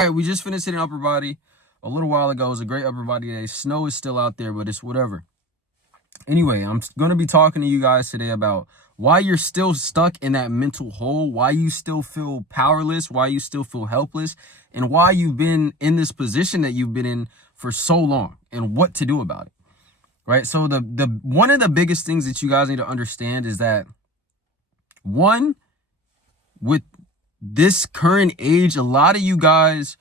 All right, we just finished hitting upper body a little while ago. It was a great upper body day. Snow is still out there, but it's whatever. Anyway, I'm going to be talking to you guys today about why you're still stuck in that mental hole, why you still feel powerless, why you still feel helpless, and why you've been in this position that you've been in for so long and what to do about it. Right? So the one of the biggest things that you guys need to understand is that, one, with this current age, a lot of you guys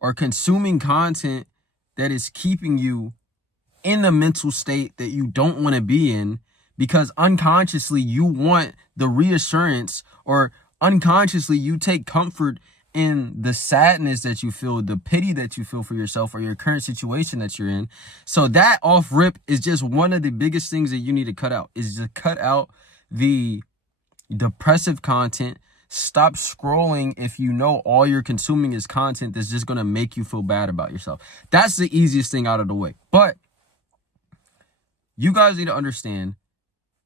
are consuming content that is keeping you in the mental state that you don't want to be in, because unconsciously you want the reassurance, or unconsciously you take comfort in the sadness that you feel, the pity that you feel for yourself or your current situation that you're in. So that off rip is just one of the biggest things that you need to cut out, is to cut out the depressive content. Stop scrolling if you know all you're consuming is content that's just going to make you feel bad about yourself. That's the easiest thing out of the way. But you guys need to understand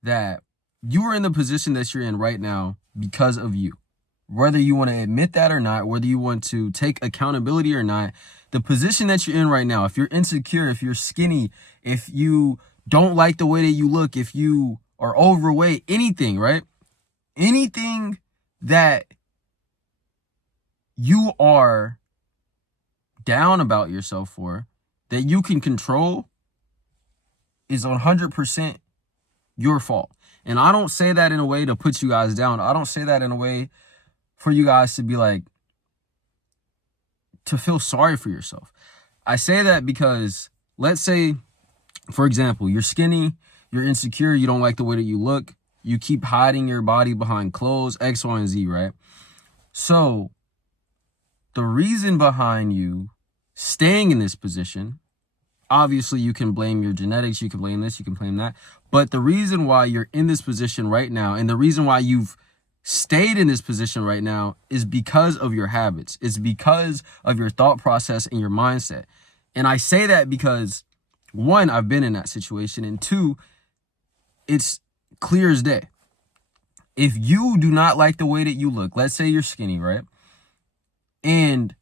that you are in the position that you're in right now because of you. Whether you want to admit that or not, whether you want to take accountability or not, the position that you're in right now, if you're insecure, if you're skinny, if you don't like the way that you look, if you are overweight, anything, right? Anything that you are down about yourself for, that you can control, is 100% your fault. And I don't say that in a way to put you guys down. I don't say that in a way for you guys to be like, to feel sorry for yourself. I say that because, let's say, for example, you're skinny, you're insecure, you don't like the way that you look, you keep hiding your body behind clothes, X, Y, and Z, right? So the reason behind you staying in this position, obviously you can blame your genetics, you can blame this, you can blame that. But the reason why you're in this position right now, and the reason why you've stayed in this position right now, is because of your habits. It's because of your thought process and your mindset. And I say that because, one, I've been in that situation, and two, it's clear as day. If you do not like the way that you look, let's say you're skinny, right? And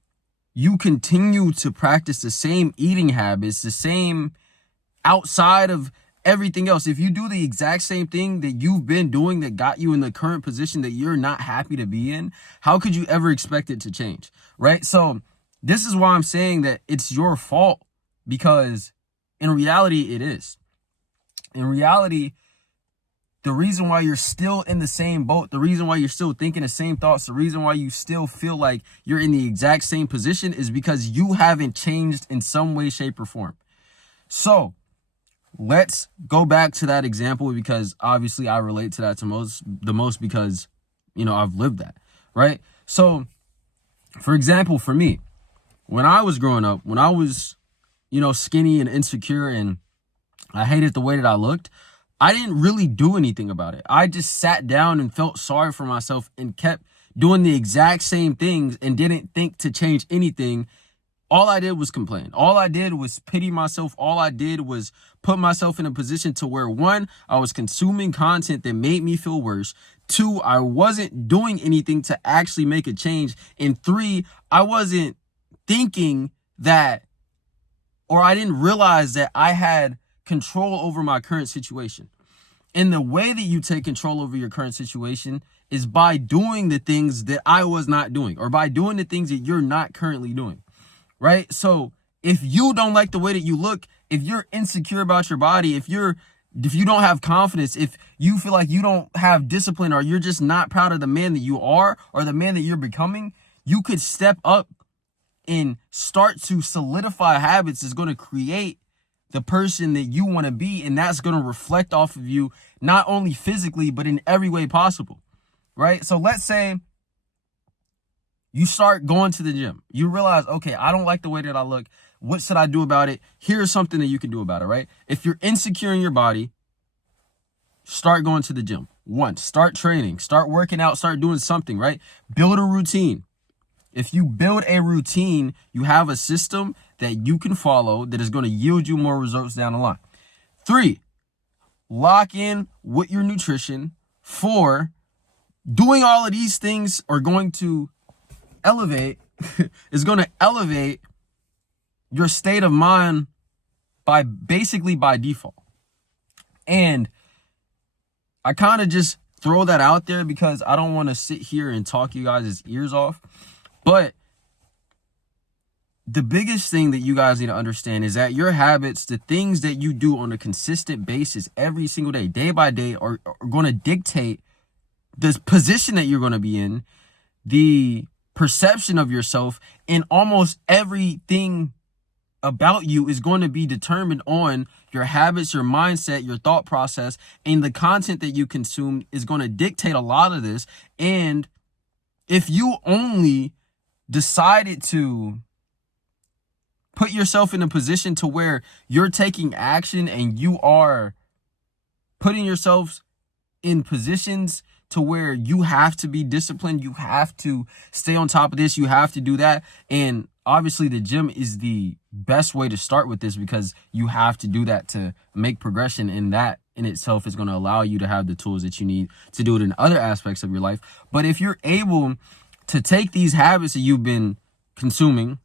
you continue to practice the same eating habits, the same outside of everything else. If you do the exact same thing that you've been doing that got you in the current position that you're not happy to be in, how could you ever expect it to change, right? So this is why I'm saying that it's your fault, because in reality, it is. In reality, the reason why you're still in the same boat, the reason why you're still thinking the same thoughts, the reason why you still feel like you're in the exact same position is because you haven't changed in some way, shape, or form. So let's go back to that example, because obviously I relate to that the most because, I've lived that, right? So, for example, for me, when I was growing up, when I was, skinny and insecure and I hated the way that I looked, I didn't really do anything about it. I just sat down and felt sorry for myself and kept doing the exact same things and didn't think to change anything. All I did was complain. All I did was pity myself. All I did was put myself in a position to where, one, I was consuming content that made me feel worse. Two, I wasn't doing anything to actually make a change. And three, I wasn't thinking that, or I didn't realize that I had control over my current situation. And the way that you take control over your current situation is by doing the things that I was not doing, or by doing the things that you're not currently doing, right? So if you don't like the way that you look, if you're insecure about your body, if you don't have confidence, if you feel like you don't have discipline, or you're just not proud of the man that you are or the man that you're becoming, you could step up and start to solidify habits that's going to create the person that you want to be, and that's going to reflect off of you, not only physically, but in every way possible, right? So let's say you start going to the gym. You realize, okay, I don't like the way that I look. What should I do about it? Here's something that you can do about it, right? If you're insecure in your body, start going to the gym. One, start training, start working out, start doing something, right? Build a routine. If you build a routine, you have a system that you can follow that is going to yield you more results down the line. 3, lock in with your nutrition. 4, doing all of these things are going to elevate is going to elevate your state of mind by default. And I kind of just throw that out there because I don't want to sit here and talk you guys' ears off. But the biggest thing that you guys need to understand is that your habits, the things that you do on a consistent basis every single day by day, are going to dictate the position that you're going to be in, the perception of yourself, and almost everything about you is going to be determined on your habits, your mindset, your thought process, and the content that you consume is going to dictate a lot of this. And if you only decided to put yourself in a position to where you're taking action and you are putting yourself in positions to where you have to be disciplined, you have to stay on top of this, you have to do that. And obviously the gym is the best way to start with this because you have to do that to make progression, and that in itself is going to allow you to have the tools that you need to do it in other aspects of your life. But if you're able to take these habits that you've been consuming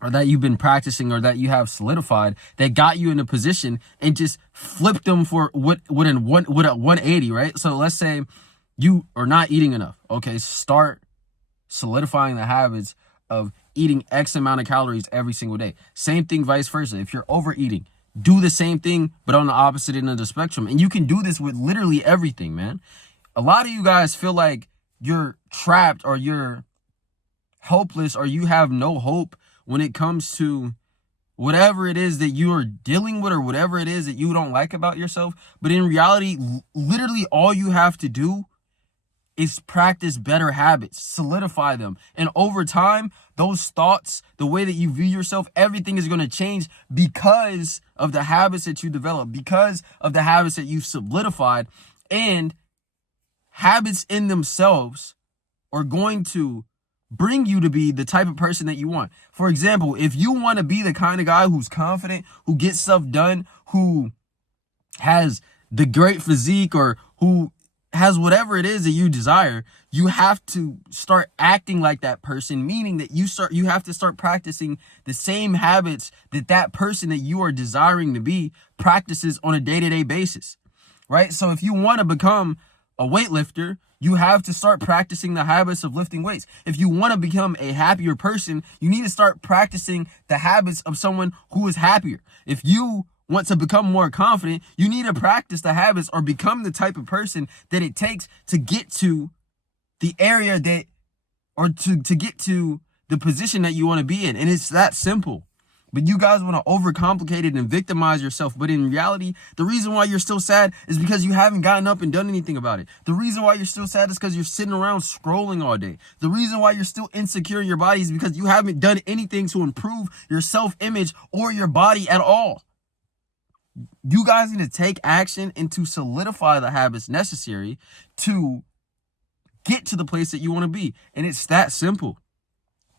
or that you've been practicing or that you have solidified that got you in a position and just flip them for what a 180, right? So let's say you are not eating enough. Okay, start solidifying the habits of eating X amount of calories every single day. Same thing, vice versa. If you're overeating, do the same thing, but on the opposite end of the spectrum. And you can do this with literally everything, man. A lot of you guys feel like you're trapped or you're helpless or you have no hope when it comes to whatever it is that you are dealing with or whatever it is that you don't like about yourself. But in reality, literally all you have to do is practice better habits, solidify them. And over time, those thoughts, the way that you view yourself, everything is going to change because of the habits that you develop, because of the habits that you've solidified. And habits in themselves are going to bring you to be the type of person that you want. For example, if you want to be the kind of guy who's confident, who gets stuff done, who has the great physique, or who has whatever it is that you desire, you have to start acting like that person, meaning that you have to start practicing the same habits that person that you are desiring to be practices on a day-to-day basis, right? So if you want to become a weightlifter, you have to start practicing the habits of lifting weights. If you want to become a happier person, you need to start practicing the habits of someone who is happier. If you want to become more confident, you need to practice the habits or become the type of person that it takes to get to the area that, or to get to the position that you want to be in. And it's that simple. But you guys want to overcomplicate it and victimize yourself. But in reality, the reason why you're still sad is because you haven't gotten up and done anything about it. The reason why you're still sad is because you're sitting around scrolling all day. The reason why you're still insecure in your body is because you haven't done anything to improve your self-image or your body at all. You guys need to take action and to solidify the habits necessary to get to the place that you want to be. And it's that simple.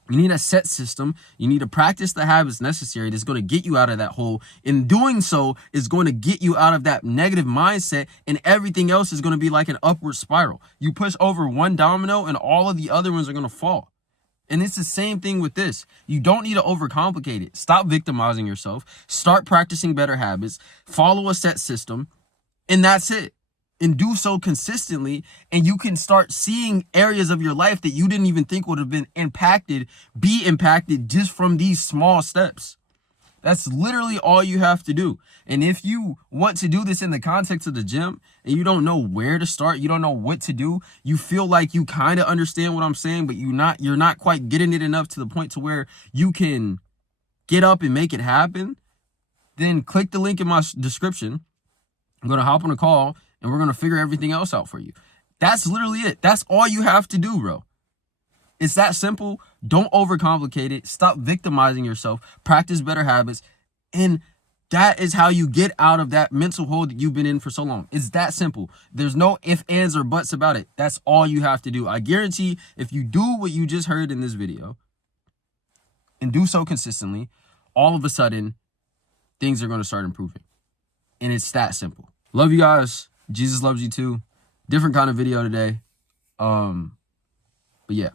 You need a set system. You need to practice the habits necessary that's going to get you out of that hole. In doing so is going to get you out of that negative mindset, and everything else is going to be like an upward spiral. You push over one domino and all of the other ones are going to fall. And it's the same thing with this. You don't need to overcomplicate it. Stop victimizing yourself. Start practicing better habits. Follow a set system. And that's it. And do so consistently. And you can start seeing areas of your life that you didn't even think would have been impacted, be impacted just from these small steps. That's literally all you have to do. And if you want to do this in the context of the gym and you don't know where to start, you don't know what to do, you feel like you kind of understand what I'm saying, but you're not quite getting it enough to the point to where you can get up and make it happen, then click the link in my description. I'm going to hop on a call and we're going to figure everything else out for you. That's literally it. That's all you have to do, bro. It's that simple. Don't overcomplicate it. Stop victimizing yourself. Practice better habits. And that is how you get out of that mental hole that you've been in for so long. It's that simple. There's no ifs, ands, or buts about it. That's all you have to do. I guarantee if you do what you just heard in this video and do so consistently, all of a sudden, things are going to start improving. And it's that simple. Love you guys. Jesus loves you too. Different kind of video today. But yeah.